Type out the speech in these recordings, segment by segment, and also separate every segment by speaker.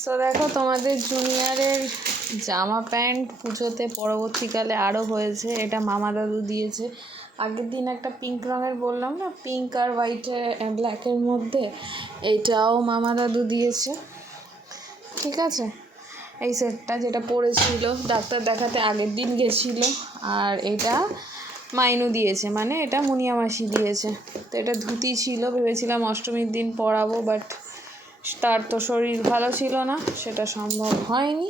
Speaker 1: So দেখো, তোমাদের জুনিয়রের জামা প্যান্ট পুজোতে পরবর্তীকালে আরও হয়েছে। এটা মামা দাদু দিয়েছে। আগের দিন একটা পিঙ্ক রঙের বললাম না পিঙ্ক আর হোয়াইটের ব্ল্যাকের মধ্যে এইটাও মামা দাদু দিয়েছে। ঠিক আছে? এই সেটটা যেটা পরেছিল, ডাক্তার দেখাতে আগের দিন গেছিল। আর এটা মাইনু দিয়েছে মানে এটা মুনিয়া মাসি দিয়েছে। তো এটা ধুতি ছিল, ভেবেছিলাম অষ্টমীর দিন পরাবো বাট তার তো শরীর ভালো ছিল না সেটা সম্ভব হয়নি।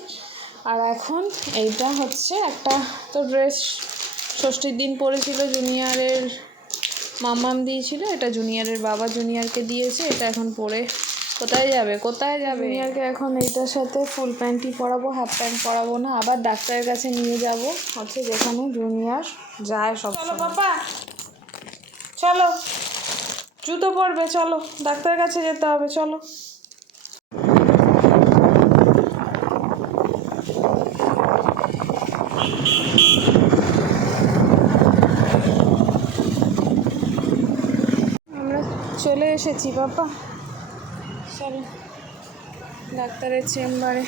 Speaker 1: আর এখন এইটা হচ্ছে একটা তো ড্রেস ষষ্ঠীর দিন পরেছিল জুনিয়রের মাম্মাম দিয়েছিল এটা জুনিয়রের বাবা জুনিয়রকে দিয়েছে এটা এখন পরে কোথায় যাবে? কোথায় যাবে? জুনিয়রকে এখন এইটার সাথে ফুল প্যান্টই পরাবো হাফ প্যান্ট পরাবো না আবার ডাক্তারের কাছে নিয়ে যাব হচ্ছে যেখানে জুনিয়র যায় সব চলো বাবা চলো। জুতো পরবে চলো। ডাক্তারের কাছে যেতে হবে চলো আমরা চলে এসেছি বাবা। চলো ডাক্তারের চেম্বারে।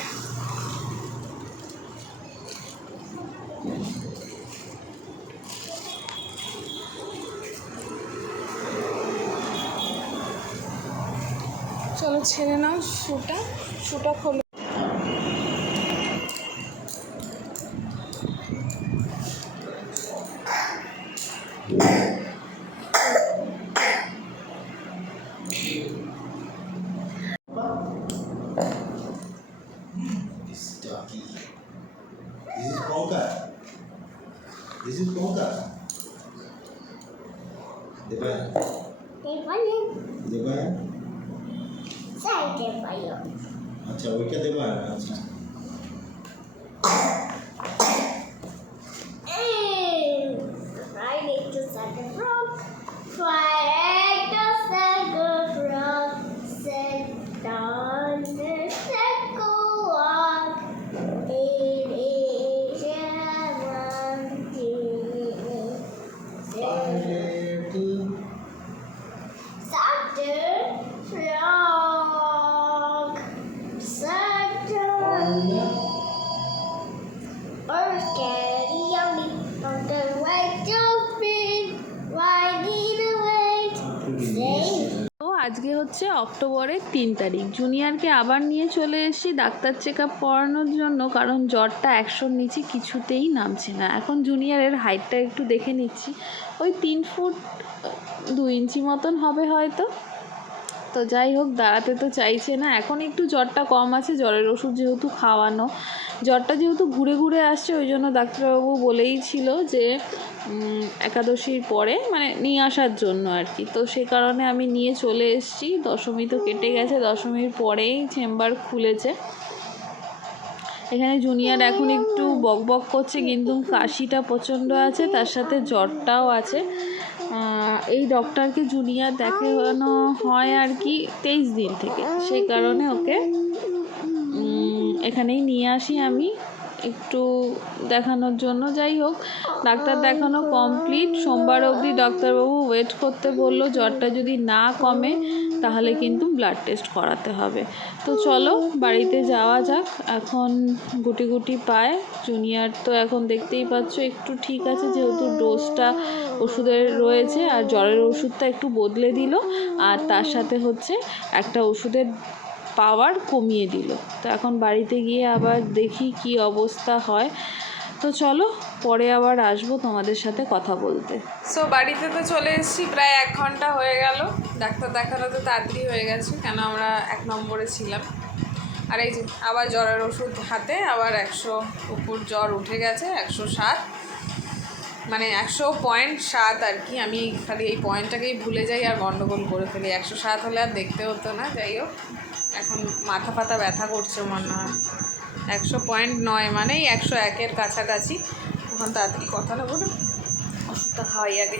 Speaker 1: চলো ছেড়ে নাও শুটা। শুটা খোলো।
Speaker 2: This is Ponga. This is Ponga. Debayan
Speaker 3: Debayan
Speaker 2: Debayan
Speaker 3: চাই দেবায়ন
Speaker 2: আচ্ছা ওইটা দেবায়ন আচ্ছা
Speaker 1: আজকে হচ্ছে অক্টোবরের তিন তারিখ। জুনিয়রকে আবার নিয়ে চলে এসেছি ডাক্তার চেক আপ করানোর জন্য, কারণ জ্বরটা একশোর নিচে কিছুতেই নামছে না। এখন জুনিয়রের হাইটটা একটু দেখে নিচ্ছি। ওই তিন ফুট, দু ইঞ্চি মতন হবে হয়তো। তো যাই হোক, দাঁড়াতে তো চাইছে না। এখন একটু জ্বরটা কম আছে, জ্বরের ওষুধ যেহেতু খাওয়ানো। জ্বরটা যেহেতু ঘুরে ঘুরে আসছে, ওই জন্য ডাক্তারবাবু বলেই ছিল যে একাদশীর পরে মানে নিয়ে আসার জন্য আর কি। তো সে কারণে আমি নিয়ে চলে এসেছি। দশমী তো কেটে গেছে, দশমীর পরেই চেম্বার খুলেছে। এখানে জুনিয়র এখন একটু বক বক করছে, কিন্তু কাশিটা প্রচণ্ড আছে, তার সাথে জ্বরটাও আছে। এই ডক্টরকে জুনিয়র দেখানো হয় আর কি তেইশ দিন থেকে। সেই কারণে ওকে এখানেই নিয়ে আসি আমি। একটু দেখানোর জন্য, যাই হোক, ডাক্তার দেখানো কমপ্লিট সোমবার অবধি ডাক্তারবাবু ওয়েট করতে বলল, জ্বরটা যদি না কমে, তাহলে কিন্তু ব্লাড টেস্ট করাতে হবে। তো চলো, বাড়িতে যাওয়া যাক। এখন গুটি গুটি পায়। জুনিয়র তো এখন দেখতেই পাচ্ছ, একটু ঠিক আছে, যেহেতু ডোজটা ওষুধের রয়েছে, আর জ্বরের ওষুধটা একটু বদলে দিল। আর তার সাথে হচ্ছে একটা ওষুধের পাওয়ার কমিয়ে দিল। তো এখন বাড়িতে গিয়ে আবার দেখি কি অবস্থা হয়। তো চলো, পরে আবার আসব তোমাদের সাথে কথা বলতে। সো বাড়িতে তো চলে এসেছি, প্রায় এক ঘণ্টা হয়ে গেল। ডাক্তার দেখানো তো তাড়াতাড়ি হয়ে গেছে, কেন আমরা এক নম্বরে ছিলাম। আর এই যে, আবার জ্বরের ওষুধ হাতে, আবার একশো উপর জ্বর উঠে গেছে, একশো সাত। মানে একশো পয়েন্ট সাত আর কি, আমি খালি এই পয়েন্টটাকেই ভুলে যাই আর গণ্ডগোল করে ফেলি। একশো সাত হলে আর দেখতে হতো না, যাই হোক। মাথা ফাথা ব্যথা করছে মনে হয়। একশো পয়েন্ট নয় মানেই একশো একের কাছাকাছি। এখন তাড়াতাড়ি কথা না বলুন? ওষুধটা খাওয়াই আগে।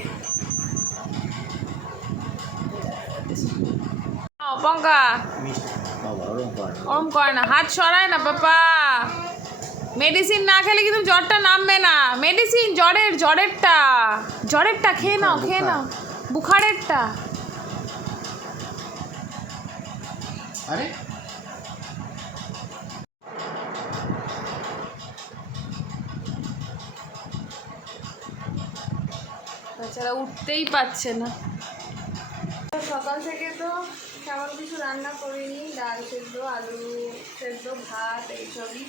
Speaker 1: ও, পঙ্কা
Speaker 2: মিষ্টি বাবা ওরকম করে না।
Speaker 1: ওরম করে না হাত সরায় না বাবা। মেডিসিন না খেলে কিন্তু জ্বরটা নামবে না। মেডিসিন জ্বরের জ্বরেরটা। জ্বরেরটা খেয়ে নাও খেয়ে নাও। বুখারেরটা।
Speaker 2: আরে।
Speaker 1: তাছাড়া উঠতেই পারছে না। সকাল থেকে তো তেমন কিছু রান্না করিনি, ডাল সেদ্ধ, আলু সেদ্ধ, ভাত এইসবই।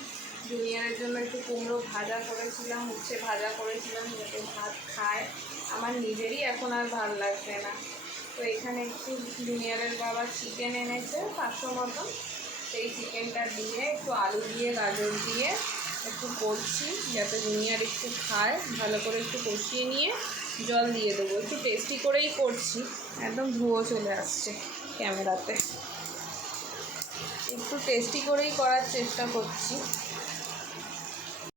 Speaker 1: জুনিয়রের জন্য একটু কুমড়ো ভাজা করেছিলাম, উচ্ছে ভাজা করেছিলাম যাতে ভাত খায়। আমার নিজেরই এখন আর ভালো লাগছে না। তো এখানে একটু জুনিয়রের বাবা চিকেন এনেছে, পাঁচশো মতন সেই চিকেনটা দিয়ে একটু আলু দিয়ে, গাজর দিয়ে একটু করছি যাতে জুনিয়র একটু খায়। ভালো করে একটু কষিয়ে নিয়ে জল দিয়ে দেবো। একটু টেস্টি করেই করছি। একদম ধুয়ো চলে আসছে ক্যামেরাতে একটু টেস্টি করেই করার চেষ্টা করছি।